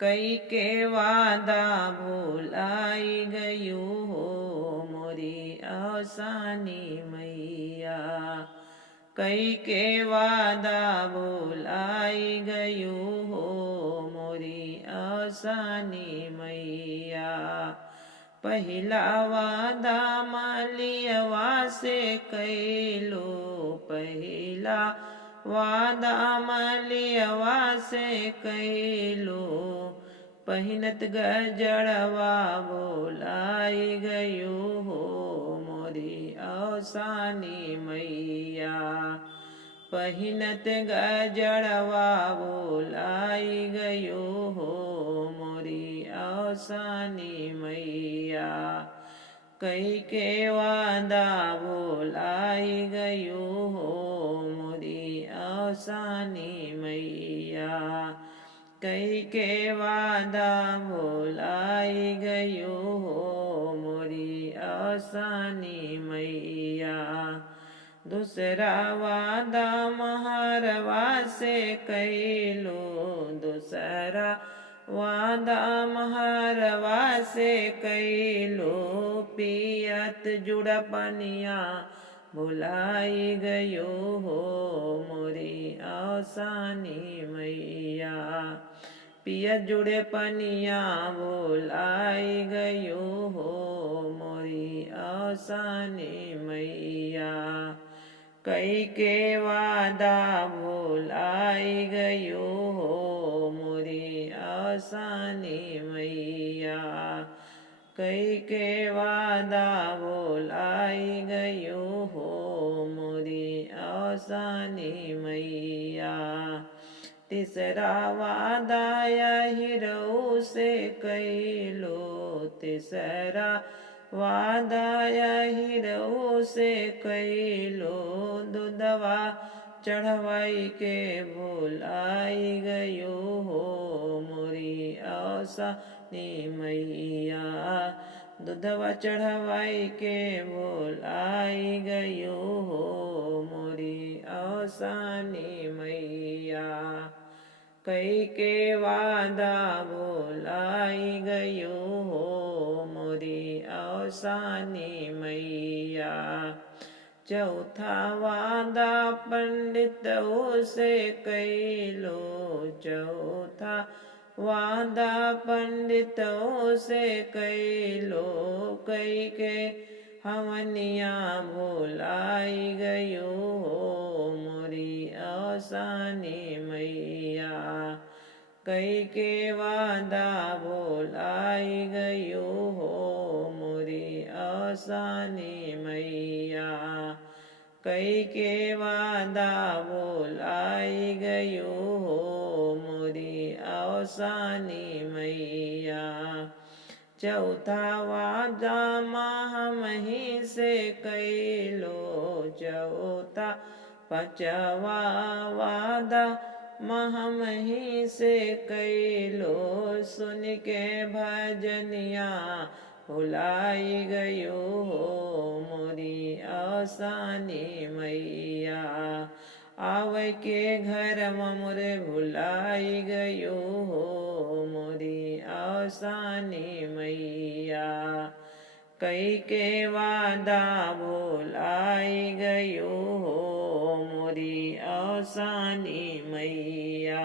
कई के वादा भुलाई गયું हो मोरी अवसानी मैया। कई के वादा भुलाई गયું हो मोरी अवसानी मैया। पहिला वादा मालियवा से कैलो, पहिला वादा मालियवा से कैलो। पहिनत गजड़वा बोलाई गયું हो मोरी अवसानी मैया। पहिनत गजड़वा बोलाई गયું हो मोरी अवसानी मैया। कई के वादा बोलाई गયું हो मोरी अवसानी मैया। कई के वादा भुलाई गયું हो मोरी अवसानी मैया। दूसरा वादा महारवा से कैलो, दूसरा वादा महारवा से कैलो। पियत जुड़पनिया भुलाई गયું हो मोरी अवसानी मैया। पियत जुड़े पनिया भुलाई गયું हो मोरी अवसानी मैया। कई के वादा भुलाई गયું हो मोरी अवसानी मैया। कई के वादा भुलाई गયું हो मोरी अवसानी मैया। तीसरा वादा यहिरऊ से कैलो, तीसरा वादा यहिरऊ से कैलो। दूधवा चढ़वाई के भुलाई गયું हो मोरी अवसानी मैया। दूधवा चढ़वाई के भुलाई गયું हो मोरी अवसानी मैया। कई के वादा भुलाई गયું हो मोरी अवसानी मैया। चौथा वादा पंडितों से कैलो, चौथा वादा पंडितों से कैलो। कई के हवनिया भुलाई गયું हो मोरी अवसानी मैया। कई के वादा भुलाई गયું हो मोरी अवसानी मैया। कई के वादा भुलाई गયું हो मोरी अवसानी मैया। चौथा वादा महामही से कैलो, चौथा पांचवा वादा महामही से कैलो। सुन के भजनिया भुलाई गયું हो मोरी अवसानी मैया। आवे के घर मोरे भुलाई गયું हो मोरी अवसानी मैया। कई के वादा भुलाई गયું हो मोरी अवसानी मैया।